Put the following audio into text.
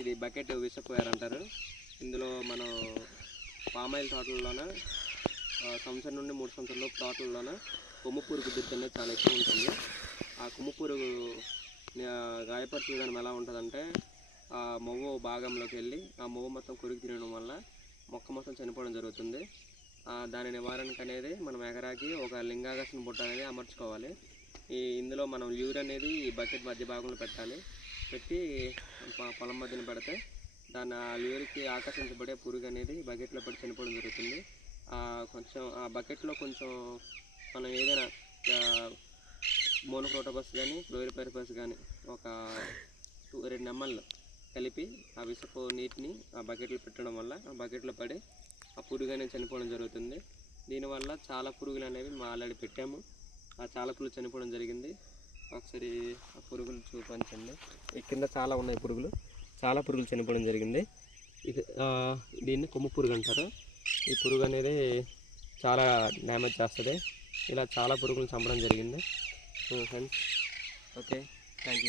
ఇది బకెట్ విషపు అంటారు. ఇందులో మనం పామాయిల్ తోటల్లోన సంవత్సరం నుండి 3 సంవత్సరాల లోపు తోటల్లోన కొమ్ము పురుగు ఉధృతి అనేది చాలా ఎక్కువ ఉంటుంది. ఆ కొమ్ము పురుగు గాయపరిచే విధానం ఎలా ఉంటుందంటే, ఆ మొవ్వు భాగంలోకి వెళ్ళి ఆ మొవ్వు మొత్తం కొరికి తినడం వల్ల మొక్క మొత్తం చనిపోవడం జరుగుతుంది. దాని నివారణకు అనేది మనం ఎకరాకి ఒక లింగాకర్షణ బుట్ట అనేది అమర్చుకోవాలి. ఇందులో మనం ల్యూర్ అనేది ఈ బకెట్ మధ్య భాగంలో పెట్టాలి. పెట్టి పొలం మధ్యన పెడితే దాన్ని ఆ ల్యూర్కి ఆకర్షించబడే పురుగు అనేది బకెట్లో పడి చనిపోవడం జరుగుతుంది. కొంచెం ఆ బకెట్లో కొంచెం మనం ఏదైనా మోనోక్రోటోఫాస్ కానీ క్లోరిపైరిఫాస్ కానీ ఒక 2 ml కలిపి ఆ విషపు నీటిని ఆ బకెట్లో పెట్టడం వల్ల ఆ బకెట్లో పడి ఆ పురుగు అనేది చనిపోవడం జరుగుతుంది. దీనివల్ల చాలా పురుగులు అనేవి మేము ఆల్రెడీ పెట్టాము. చాలా పురుగులు చనిపోవడం జరిగింది. ఒకసారి ఆ పురుగులు చూపించండి. ఈ కింద చాలా ఉన్నాయి పురుగులు, చాలా పురుగులు చనిపోవడం జరిగింది. ఇది దీన్ని కొమ్ము పురుగు అంటారు. ఈ పురుగు అనేది చాలా డ్యామేజ్ చేస్తుంది. ఇలా చాలా పురుగులు చంపడం జరిగింది ఫ్రెండ్స్. Okay, thank you.